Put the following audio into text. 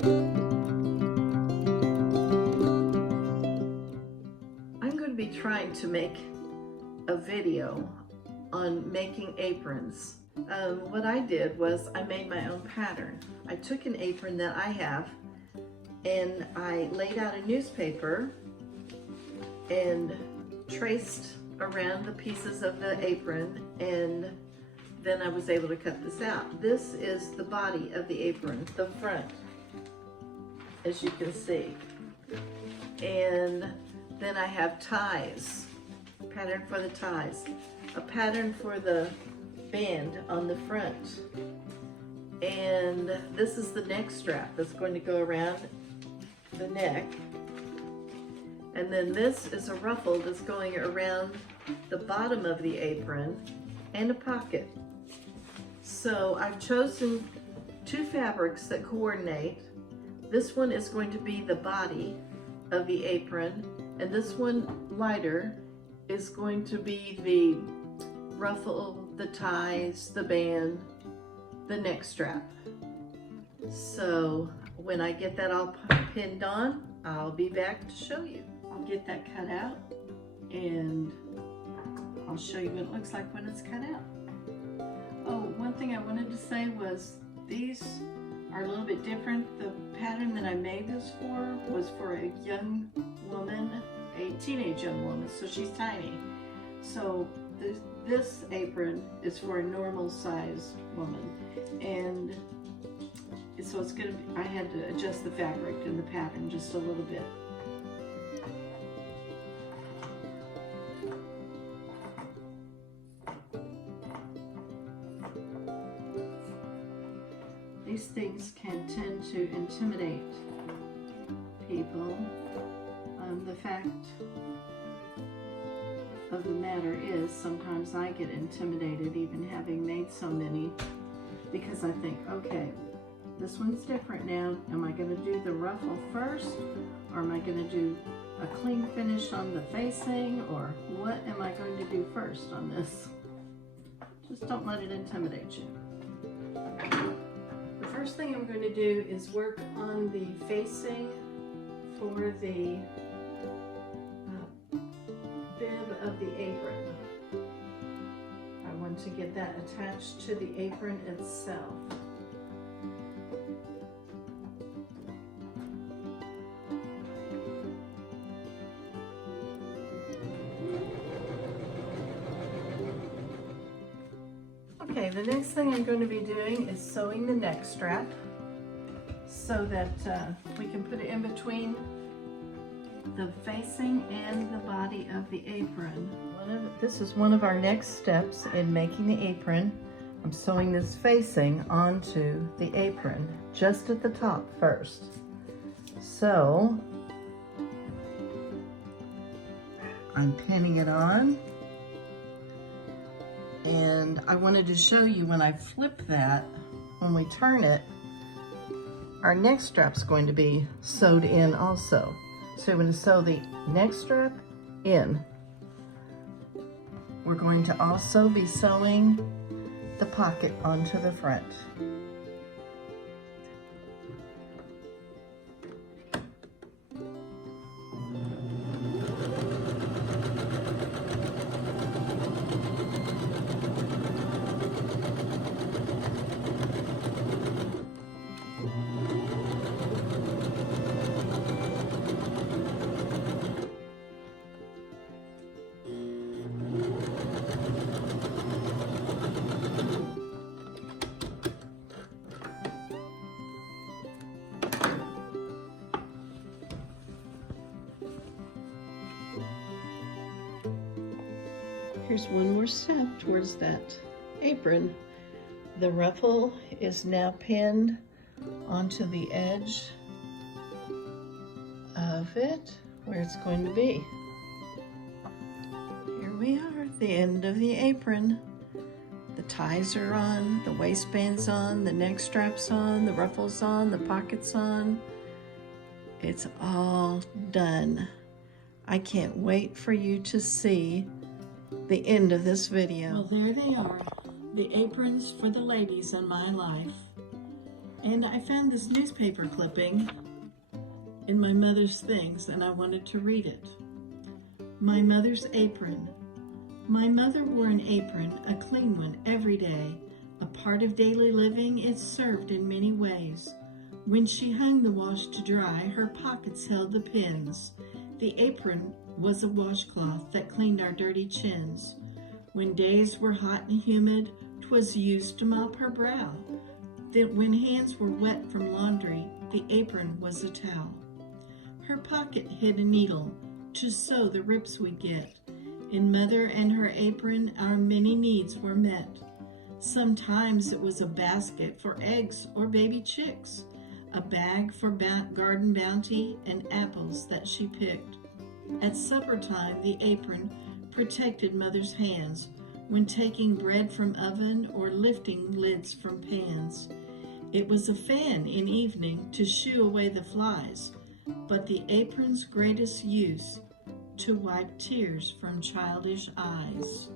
I'm going to be trying to make a video on making aprons. What I did was I made my own pattern. I took an apron that I have and I laid out a newspaper and traced around the pieces of the apron, and then I was able to cut this out. This is the body of the apron, the front, as you can see. And then I have ties, pattern for the ties, a pattern for the band on the front. And this is the neck strap that's going to go around the neck. And then this is a ruffle that's going around the bottom of the apron and a pocket. So I've chosen two fabrics that coordinate. This one is going to be the body of the apron, and this one lighter is going to be the ruffle, the ties, the band, the neck strap. So when I get that all pinned on, I'll be back to show you. I'll get that cut out and I'll show you what it looks like when it's cut out. Oh, one thing I wanted to say was these are a little bit different. The pattern that I made this for was for a young woman, a teenage young woman, so she's tiny. So this apron is for a normal sized woman, and so it's gonna be, I had to adjust the fabric and the pattern just a little bit. These things can tend to intimidate people. The fact of the matter is sometimes I get intimidated even having made so many, because I think, okay, this one's different now. Am I going to do the ruffle first, or am I going to do a clean finish on the facing, or what am I going to do first on this? Just don't let it intimidate you. The first thing I'm going to do is work on the facing for the bib of the apron. I want to get that attached to the apron itself. Okay, the next thing I'm going to be doing is sewing the neck strap so that we can put it in between the facing and the body of the apron. This is one of our next steps in making the apron. I'm sewing this facing onto the apron, just at the top first. So I'm pinning it on. And I wanted to show you when I flip that, when we turn it, our neck strap's going to be sewed in also. So we're going to sew the neck strap in. We're going to also be sewing the pocket onto the front. Here's one more step towards that apron. The ruffle is now pinned onto the edge of it where it's going to be. Here we are at the end of the apron. The ties are on, the waistband's on, the neck strap's on, the ruffle's on, the pocket's on. It's all done. I can't wait for you to see the end of this video. Well, there they are, the aprons for the ladies in my life. And I found this newspaper clipping in my mother's things, and I wanted to read it. My mother's apron. My mother wore an apron, a clean one, every day. A part of daily living, it served in many ways. When she hung the wash to dry, her pockets held the pins. The apron was a washcloth that cleaned our dirty chins. When days were hot and humid, 'twas used to mop her brow. Then when hands were wet from laundry, the apron was a towel. Her pocket hid a needle to sew the rips we get. In mother and her apron, our many needs were met. Sometimes it was a basket for eggs or baby chicks, a bag for garden bounty and apples that she picked. At supper time, the apron protected mother's hands when taking bread from oven or lifting lids from pans. It was a fan in evening to shoo away the flies, but the apron's greatest use to wipe tears from childish eyes.